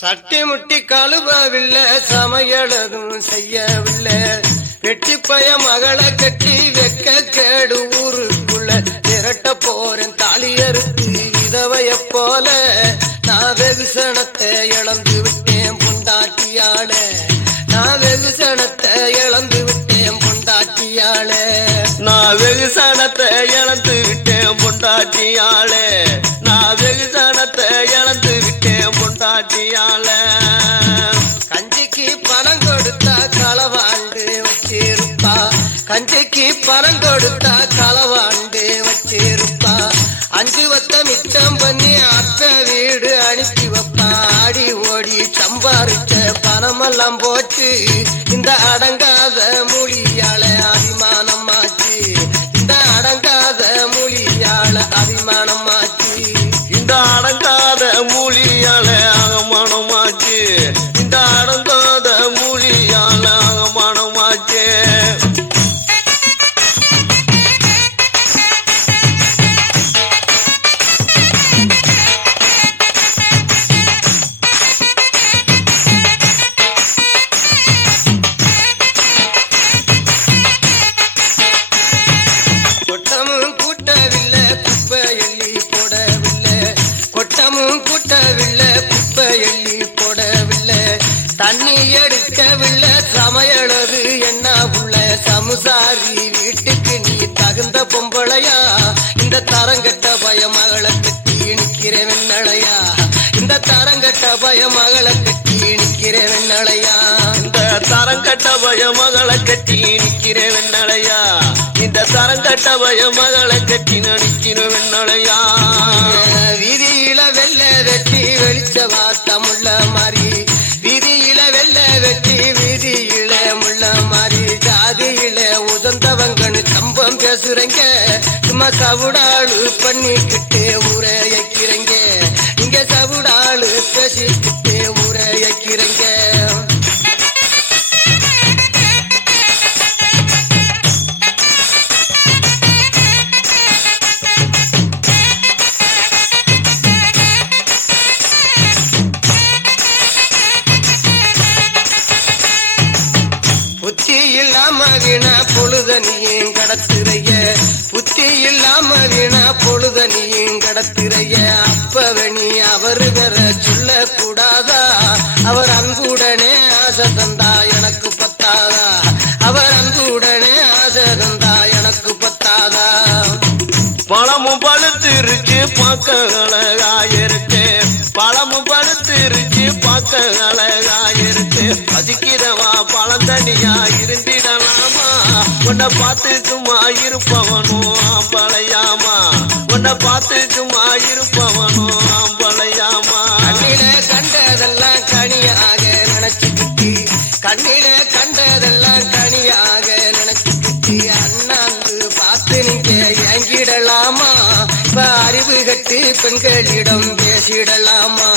சட்டி முட்டி கழுவவில்லை சமையலதும் செய்யவில்லை. வெட்டி பய மகளை கட்டி வெக்க கேடு ஊருக்குள்ள திரட்ட போறேன் தாலியறுத்து விதவைய போல. நான் வெகுசனத்தை இழந்து விட்டேன் பொண்டாட்டியாள. நான் வெகுசனத்தை இழந்து விட்டேன் பொண்டாட்டியாள. நான் வெகுசனத்தை இழந்து விட்டேன் பொண்டாட்டியாளே. பாட்டியால கஞ்சிக்கு பணம் கொடுத்தா களவாண்டு வச்சிருப்பா. கஞ்சிக்கு பணம் கொடுத்தா களவாண்டு வச்சிருப்பா. அஞ்சு வத்த மிச்சம் பண்ணி அத்த வீடு அனுப்பி வைப்பா. ஆடி ஓடி சம்பாரிச்ச பணமெல்லாம் போச்சு பொம்பளையா? இந்த தரங்கட்ட பய மகளை கட்டி நிக்கிற வெண்ணளையா இந்த தரங்கட்ட பய மகளை கட்டி நிக்கிற வெண்ணளையா இந்த தரங்கட்ட பய மகளை கட்டி நிக்கிற வெண்ணலையா? இந்த தரங்கட்ட பய மகளை கட்டி நடிக்கிற வெண்ணலையா? வீதியில வெள்ள வெட்டி வெளிச்ச வாத்த சம்பம் சும்மா சவுடாளு பண்ணிக்கிட்டு ஊரையக்கிறங்க இங்க சவுடாளு பேசிக்கிட்டு ஊரையக்கிறங்க புத்தி இல்லாம வீணா நீ கடத்துறைய புத்தி இல்லாம வீணா பொழுதனியும் கடத்துறைய. அப்பவனி அவரு வேற சொல்ல கூடாதா அவர் அன்புடனே ஆசை தந்தா எனக்கு பத்தாதா? அவர் அன்புடனே ஆசை தந்தா எனக்கு பத்தாதா? பழமும் பழுத்திருச்சு பார்க்க அழகாயிருக்கு பழமும் பழுத்திருச்சு பார்க்க அழகாயிருக்கு பதிக்கிறவா பழந்தனியா இருந்திடலாமா? உன்னை பார்த்து சும்மா இருப்பவனும் பழையாமா உன்னை பார்த்து சும்மா இருப்பவனும் பழையாமா கண்ணில கண்டதெல்லாம் கனியாக நினைச்சுக்கிட்டு கண்ணில கண்டதெல்லாம் கனியாக நினைச்சுக்கிட்டு அண்ணாந்து பார்த்து நீங்க ஏங்கிடலாமா? இப்ப அறிவு கட்டு பெண்களிடம் பேசிடலாமா?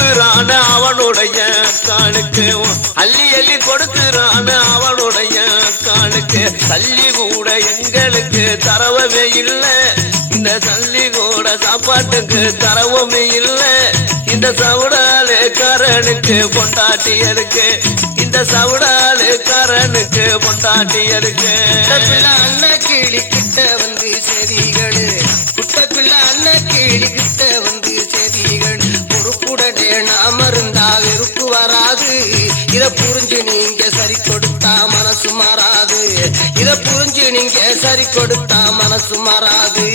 கொடுக்கிறான அவனுடைய காணுக்கு. அள்ளி அள்ளி கொடுக்கிறான அவனுடைய காணுக்கு. தள்ளி கூட எங்களுக்கு தரவமே இல்லை. இந்த தள்ளி கூட சாப்பாட்டுக்கு தரவுமே இல்லை. இந்த சவுடாலே காரனுக்கு பொண்டாட்டியலுக்கு இந்த சவுடாலே காரனுக்கு பொண்டாட்டியலுக்கு அண்ணன் கிளி கிட்ட வந்து சரி மனசு மாறாது.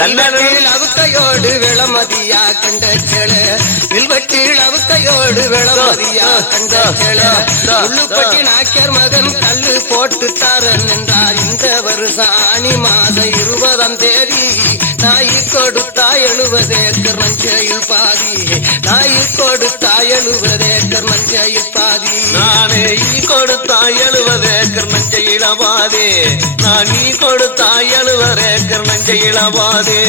தன்னரு அவுக்கையோடு விளமதியா கண்ட கேள. வில்வட்டி இளவுக்கையோடு விளமதியா கண்ட கேள. உள்ளுப்பட்டி நாக்கியர் மகன் கல்லு போட்டு தரன் நின்றார் இந்த ஆனி மாதம் இருபதாம் தேதி. நாய் கொடுத்தா எழுபது ஏக்கர் நஞ்சையில் பாதி. நாய் கொடுத்தா எழுபது ஏக்கர் நஞ்சையில் பாதி. நானே ஈ கொடுத்தா எழுபது ஏக்கர் நஞ்சை இளவாதே நான் நீ கொடுத்தா எழுபது ஏக்கர் நஞ்சை இளவாதே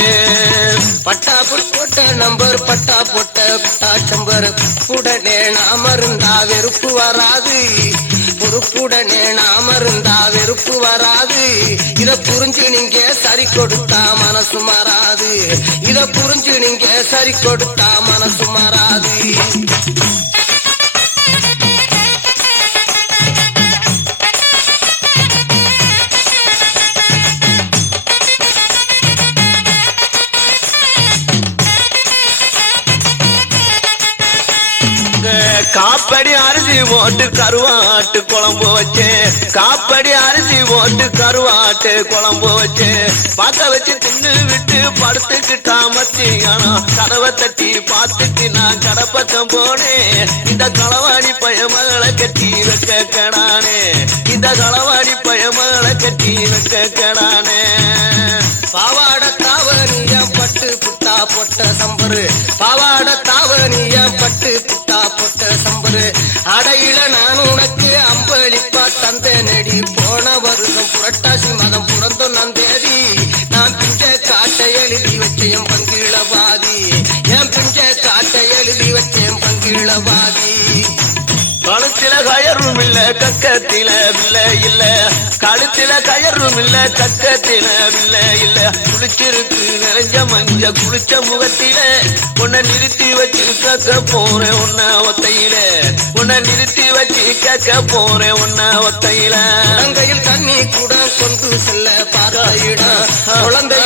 பட்டா புட் போட்ட நம்பர் பட்டா போட்ட பட்டா சம்பர். உடனே நாம இருந்தா வெறுப்பு வராது. பொறுப்புடனே நாம இருந்தா வெறுப்பு வராது. இத புரிஞ்சு நீங்க சரி கொடுத்தா மனசு மாறாது. இத புரிஞ்சு நீங்க சரி கொடுத்தா மனசு மாறாது. காப்படி அரிசி தருவா. கருவாட்டு குழம்பு வச்சேன் காப்படி அரிசி போட்டு கருவாட்டு குழம்பு வச்சேன் பார்க்க வச்சு தின்னு விட்டு படுத்துக்கிட்டா மத்தியானா கதவை தட்டி பார்த்துட்டு நான் கடப்பக்கம் போனேன். இந்த களவாடி பயமகளை கட்டி வைக்க கடானே. இந்த களவாடி பயமகளை கட்டி வைக்க கடானே. பாவாட தாவணிய பட்டு புட்டா பொட்ட சம்பரு. பாவாட நான் உனக்கு அம்பளிப்பா தந்த நெடி போன வருஷம் புரட்டாசி மதம் பிறந்தொன்னாம் தேதி நான் பிஞ்ச காட்டை எழுதி வச்சேன் பங்கிழவாதி என் பிஞ்ச காட்டை எழுதி வச்சேன் பங்கிழவாதி கழுத்தில கயரும் இல்ல கக்கத்தில இல்ல இல்ல. கழுத்தில கயரும் இல்ல கக்கத்தில இல்ல இல்ல. குளிச்சிருக்கு நிறைஞ்ச மஞ்ச குளிச்ச முகத்தில. உன்னை நிறுத்தி வச்சு கக்க போறேன் உன்ன ஒத்தையில. உன்னை நிறுத்தி வச்சு கக்க போறேன் உன்ன ஒத்தையில. கையில் தண்ணி கூட கொண்டு செல்ல பாராயிடா குழந்தை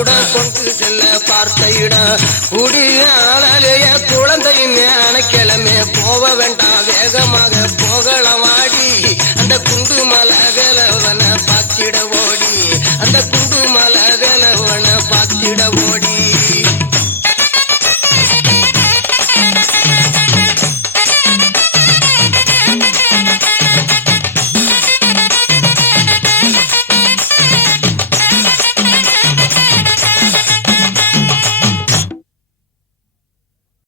குழந்தையில் கூட கொண்டு செல்ல பார்த்த இடம் குடிய ஆளைய குழந்தையின் அணைக்கிழமை போக வேண்டாம் வேகமாக போகலாம் வாடி. அந்த குண்டு மலை